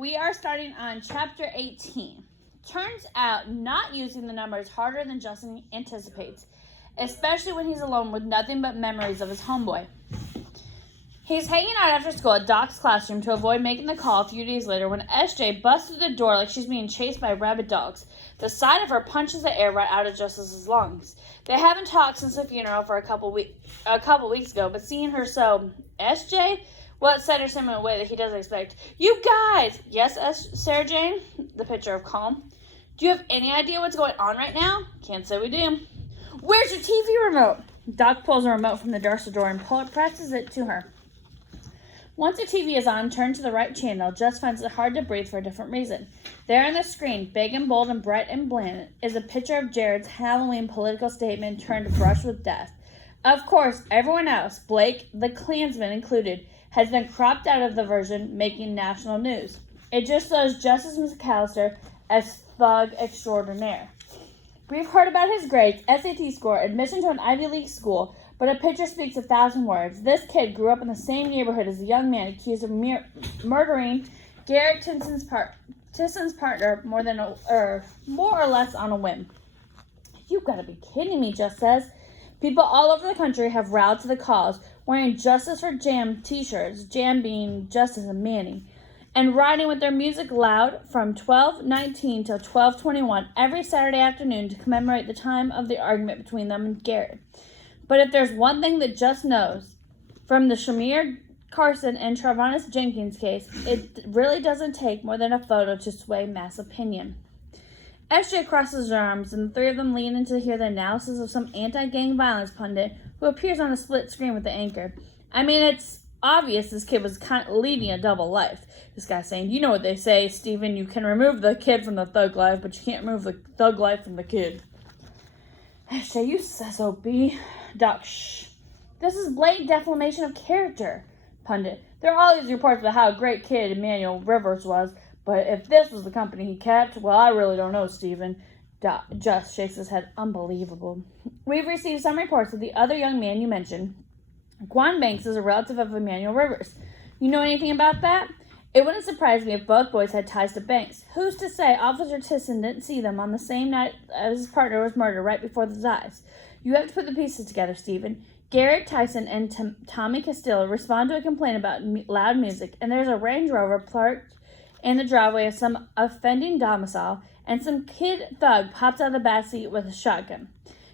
we are starting on chapter 18. Turns out not using the number is harder than Justin anticipates, especially when he's alone with nothing but memories of his homeboy. He's hanging out after school at Doc's classroom to avoid making the call a few days later when SJ busts through the door like she's being chased by rabid dogs. The sight of her punches the air right out of Justice's lungs. They haven't talked since the funeral for a couple weeks ago, but seeing her so, SJ? Well, it set her in a way that he doesn't expect. You guys! Yes, Sarah Jane? The picture of calm. Do you have any idea what's going on right now? Can't say we do. Where's your TV remote? Doc pulls a remote from the dresser drawer and presses it to her. Once the TV is on, turn to the right channel. Just finds it hard to breathe for a different reason. There on the screen, big and bold and bright and bland, is a picture of Jared's Halloween political statement turned brush with death. Of course, everyone else, Blake, the Klansman included, has been cropped out of the version making national news. It just shows Justice McAllister as thug extraordinaire. We've heard about his grades, SAT score, admission to an Ivy League school, but a picture speaks 1,000 words. This kid grew up in the same neighborhood as the young man accused of murdering Garrett Tisson's partner more or less on a whim. You've got to be kidding me, Just says. People all over the country have rallied to the cause, wearing Justice for Jam t-shirts, Jam being Justice and Manny, and riding with their music loud from 12:19 to 12:21 every Saturday afternoon to commemorate the time of the argument between them and Garrett. But if there's one thing that Just knows, from the Shamir Carson and Travanis Jenkins case, it really doesn't take more than a photo to sway mass opinion. SJ crosses her arms, and the three of them lean in to hear the analysis of some anti-gang violence pundit who appears on a split screen with the anchor. I mean, it's obvious this kid was leading a double life. This guy's saying, you know what they say, Stephen, you can remove the kid from the thug life, but you can't remove the thug life from the kid. SJ, you SOB. Doc, shh. This is blatant defamation of character, pundit. There are all these reports about how great kid Emmanuel Rivers was, but if this was the company he kept, well, I really don't know, Stephen. Doc just shakes his head. Unbelievable. We've received some reports that the other young man you mentioned, Quan Banks, is a relative of Emmanuel Rivers. You know anything about that? It wouldn't surprise me if both boys had ties to Banks. Who's to say Officer Tisson didn't see them on the same night as his partner was murdered right before his eyes? You have to put the pieces together, Stephen. Garrett Tyson and Tommy Castillo respond to a complaint about loud music, and there's a Range Rover parked in the driveway of some offending domicile, and some kid thug pops out of the backseat with a shotgun.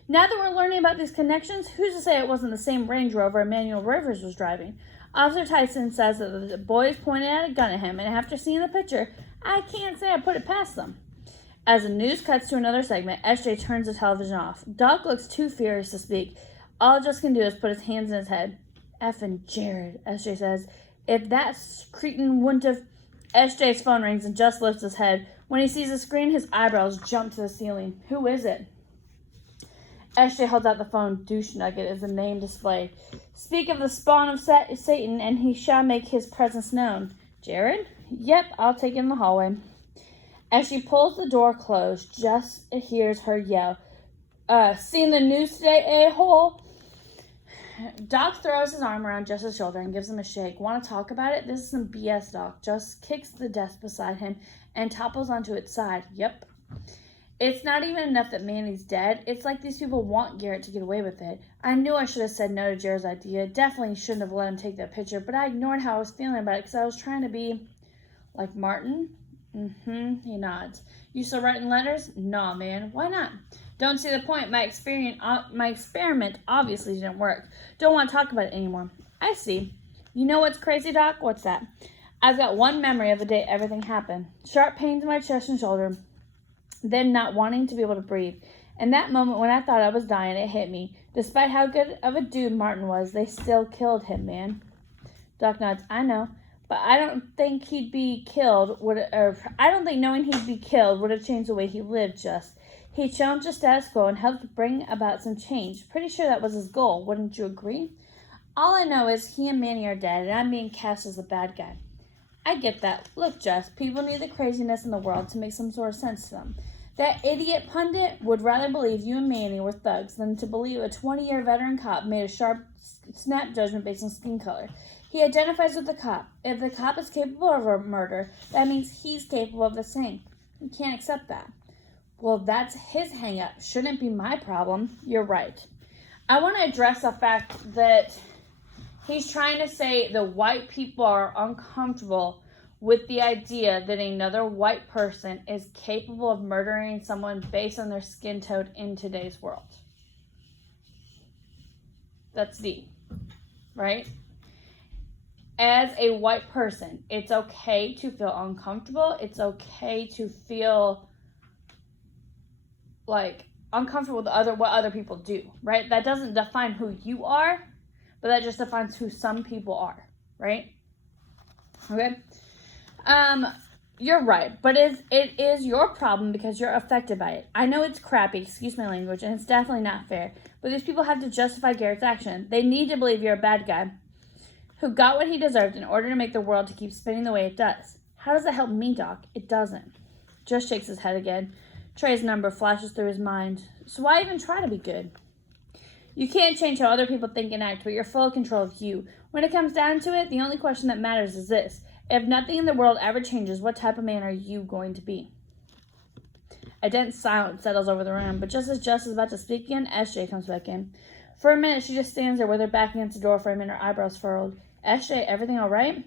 Now that we're learning about these connections, who's to say it wasn't the same Range Rover Emmanuel Rivers was driving? Officer Tyson says that the boys pointed out a gun at him, and after seeing the picture, I can't say I put it past them. As the news cuts to another segment, SJ turns the television off. Doc looks too furious to speak. All Just can do is put his hands in his head. Effing Jared, SJ says. If that cretin wouldn't have... SJ's phone rings and Just lifts his head. When he sees the screen, his eyebrows jump to the ceiling. Who is it? SJ holds out the phone. Douche Nugget is the name displayed. Speak of the spawn of Satan, and he shall make his presence known. Jared? Yep, I'll take it in the hallway. As she pulls the door closed, Just hears her yell, seen the news today, a-hole? Doc throws his arm around Just's shoulder and gives him a shake. Want to talk about it? This is some BS, Doc. Just kicks the desk beside him and topples onto its side. Yep. It's not even enough that Manny's dead. It's like these people want Garrett to get away with it. I knew I should have said no to Jared's idea. Definitely shouldn't have let him take that picture, but I ignored how I was feeling about it because I was trying to be like Martin. He nods. You still writing letters? Nah, man. Why not? Don't see the point. My experiment obviously didn't work. Don't want to talk about it anymore. I see. You know what's crazy, Doc? What's that? I've got one memory of the day everything happened. Sharp pains in my chest and shoulder. Then not wanting to be able to breathe. In that moment when I thought I was dying, it hit me. Despite how good of a dude Martin was, they still killed him, man. Doc nods. I know. But I don't think knowing he'd be killed would have changed the way he lived, Just. He challenged the status quo and helped bring about some change. Pretty sure that was his goal, wouldn't you agree? All I know is he and Manny are dead, and I'm being cast as the bad guy. I get that. Look, Just, people need the craziness in the world to make some sort of sense to them. That idiot pundit would rather believe you and Manny were thugs than to believe a 20-year veteran cop made a sharp snap judgment based on skin color. He identifies with the cop. If the cop is capable of a murder, that means he's capable of the same. You can't accept that. Well, that's his hang-up. Shouldn't be my problem. You're right. I want to address the fact that he's trying to say the white people are uncomfortable with the idea that another white person is capable of murdering someone based on their skin tone in today's world. That's deep, right? As a white person, it's okay to feel uncomfortable. It's okay to feel like uncomfortable with what other people do, right? That doesn't define who you are, but that just defines who some people are, right? Okay. You're right, but it is your problem because you're affected by it. I know it's crappy, excuse my language, and it's definitely not fair, but these people have to justify Garrett's action. They need to believe you're a bad guy who got what he deserved in order to make the world to keep spinning the way it does. How does that help me, Doc? It doesn't. Just shakes his head again. Trey's number flashes through his mind. So why even try to be good? You can't change how other people think and act, but you're full control of you. When it comes down to it, the only question that matters is this. If nothing in the world ever changes, what type of man are you going to be? A dense silence settles over the room, but just as Jess is about to speak again, SJ comes back in. For a minute, she just stands there with her back against the doorframe and her eyebrows furrowed. SJ, everything all right?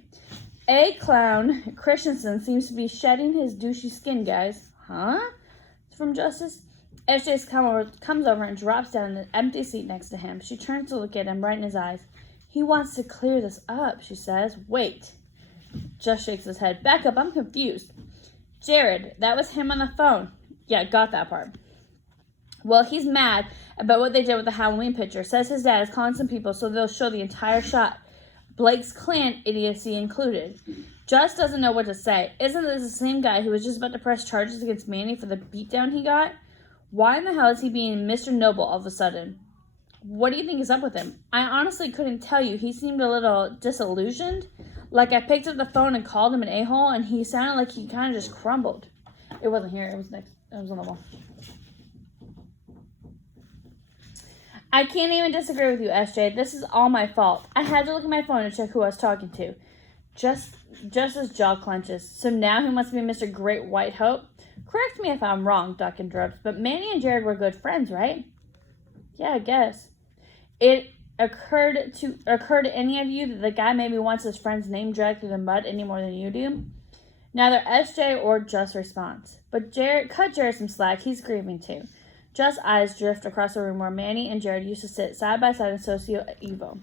A clown, Christensen, seems to be shedding his douchey skin, guys. Huh? From Justice. SJ comes over and drops down in the empty seat next to him. She turns to look at him right in his eyes. He wants to clear this up, she says. Wait. Just shakes his head. Back up, I'm confused. Jared, that was him on the phone. Yeah, got that part. Well, he's mad about what they did with the Halloween picture. Says his dad is calling some people so they'll show the entire shot. Blake's clan idiocy included. Just doesn't know what to say. Isn't this the same guy who was just about to press charges against Manny for the beatdown he got? Why in the hell is he being Mr. Noble all of a sudden? What do you think is up with him? I honestly couldn't tell you. He seemed a little disillusioned. Like I picked up the phone and called him an a-hole, and he sounded like he kind of just crumbled. It wasn't here. It was next. It was on the wall. I can't even disagree with you, SJ. This is all my fault. I had to look at my phone to check who I was talking to. Just as jaw clenches. So now he must be Mr. Great White Hope? Correct me if I'm wrong, Doc interrupts, but Manny and Jared were good friends, right? Yeah, I guess. It occurred to any of you that the guy maybe wants his friend's name dragged through the mud any more than you do? Neither SJ or Just responds. But cut Jared some slack. He's grieving too. Just eyes drift across the room where Manny and Jared used to sit side by side in Socio Evo.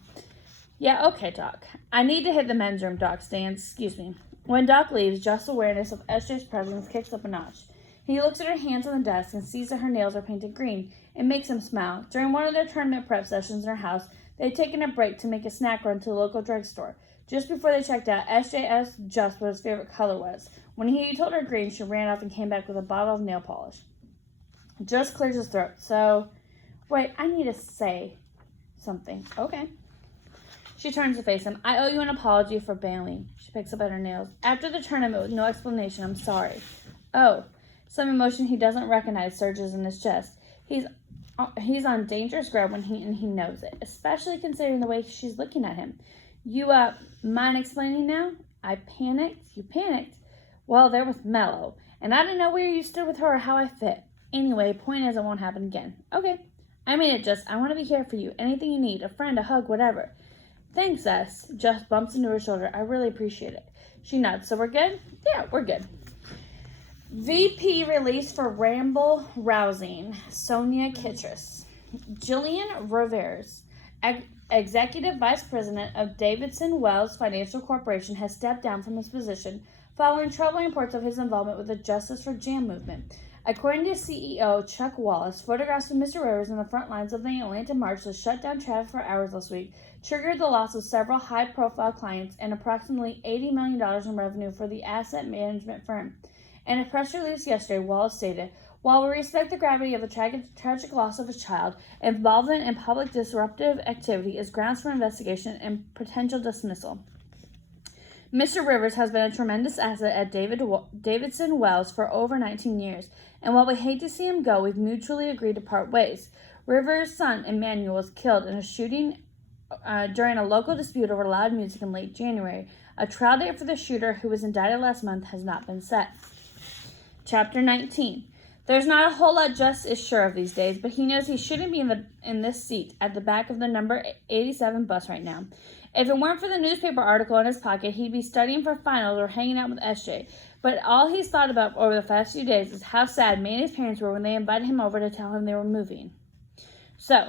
Yeah, okay, Doc. I need to hit the men's room, Doc stands. Excuse me. When Doc leaves, Just' awareness of SJ's presence kicks up a notch. He looks at her hands on the desk and sees that her nails are painted green. It makes him smile. During one of their tournament prep sessions in her house, they had taken a break to make a snack run to the local drugstore. Just before they checked out, SJ asked Just what his favorite color was. When he told her green, she ran off and came back with a bottle of nail polish. Just clears his throat. So, wait, I need to say something. Okay. She turns to face him. I owe you an apology for bailing. She picks up at her nails. After the tournament with no explanation, I'm sorry. Oh. Some emotion he doesn't recognize surges in his chest. He's on dangerous ground and he knows it, especially considering the way she's looking at him. You, mind explaining now? I panicked. You panicked? Well, there was Mello, and I didn't know where you stood with her or how I fit. Anyway, point is it won't happen again. Okay. I mean it, Just. I want to be here for you. Anything you need. A friend, a hug, whatever. Thanks, S. Just bumps into her shoulder. I really appreciate it. She nods. So we're good? Yeah, we're good. VP released for Ramble Rousing, Sonia Kittress. Jillian Rivers, Executive Vice President of Davidson Wells Financial Corporation, has stepped down from his position following troubling reports of his involvement with the Justice for Jam movement. According to CEO Chuck Wallace, photographs of Mr. Rivers on the front lines of the Atlanta march that shut down traffic for hours last week triggered the loss of several high-profile clients and approximately $80 million in revenue for the asset management firm. In a press release yesterday, Wallace stated, while we respect the gravity of the tragic loss of a child, involvement in public disruptive activity is grounds for investigation and potential dismissal. Mr. Rivers has been a tremendous asset at Davidson Wells for over 19 years, and while we hate to see him go, we've mutually agreed to part ways. Rivers' son, Emmanuel, was killed in a shooting during a local dispute over loud music in late January. A trial date for the shooter, who was indicted last month, has not been set. Chapter 19. There's not a whole lot Just is sure of these days, but he knows he shouldn't be in this seat at the back of the number 87 bus right now. If it weren't for the newspaper article in his pocket, he'd be studying for finals or hanging out with SJ. But all he's thought about over the past few days is how sad Manny's parents were when they invited him over to tell him they were moving. So,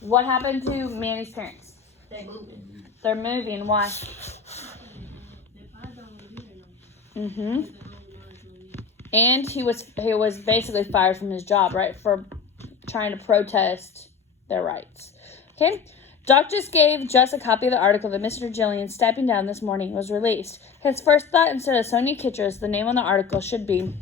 what happened to Manny's parents? They're moving. Why? And he was basically fired from his job, right, for trying to protest their rights. Okay? Doc just gave Just a copy of the article that Mr. Jillian stepping down this morning was released. His first thought, instead of Sonia Kitchers, the name on the article should be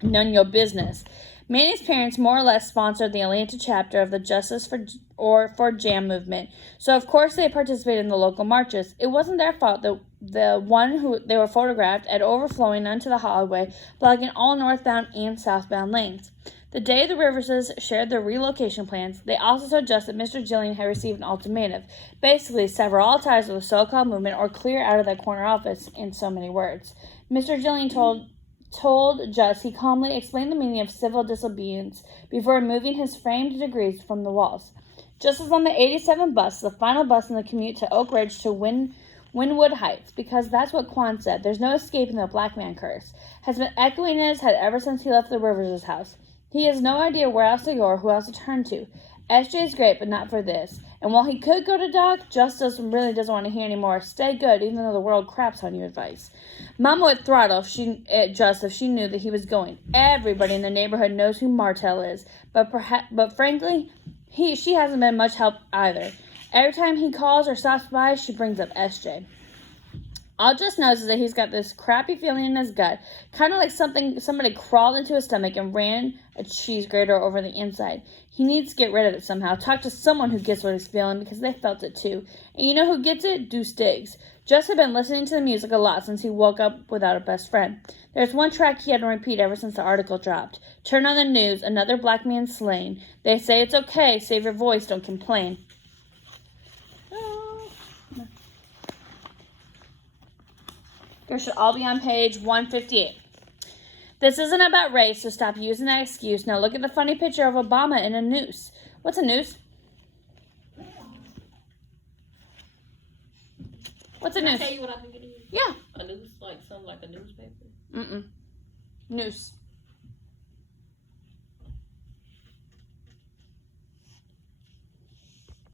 None Your Business. Manny's parents more or less sponsored the Atlanta chapter of the Justice for Jam movement, so of course they participated in the local marches. It wasn't their fault that the one who they were photographed at overflowing onto the highway, blocking all northbound and southbound lanes. The day the Riverses shared their relocation plans, they also told Just that Mr. Jillian had received an ultimatum, basically sever all ties with the so-called movement or clear out of that corner office, in so many words. Mr. Jillian told Just he calmly explained the meaning of civil disobedience before removing his framed degrees from the walls. Just as on the 87 bus, the final bus in the commute to Oak Ridge to Wynwood Heights, because that's what Quan said, there's no escaping the black man curse, has been echoing in his head ever since he left the Rivers' house. He has no idea where else to go or who else to turn to. SJ is great, but not for this. And while he could go to Doc, Just really doesn't want to hear any more "stay good, even though the world craps on you" advice. Mama would throttle Just if she knew that he was going. Everybody in the neighborhood knows who Martell is, but frankly, she hasn't been much help either. Every time he calls or stops by, she brings up SJ. All Just knows is that he's got this crappy feeling in his gut, kind of like somebody crawled into his stomach and ran a cheese grater over the inside. He needs to get rid of it somehow. Talk to someone who gets what he's feeling, because they felt it too. And you know who gets it? Deuce Diggs. Just had been listening to the music a lot since he woke up without a best friend. There's one track he had to repeat ever since the article dropped. Turn on the news, another black man slain. They say it's okay, save your voice, don't complain. It should all be on page 158. This isn't about race, so stop using that excuse. Now look at the funny picture of Obama in a noose. What's a noose? What's a noose? Can I tell you what I think it is? Yeah. A noose, like something like a newspaper? Noose.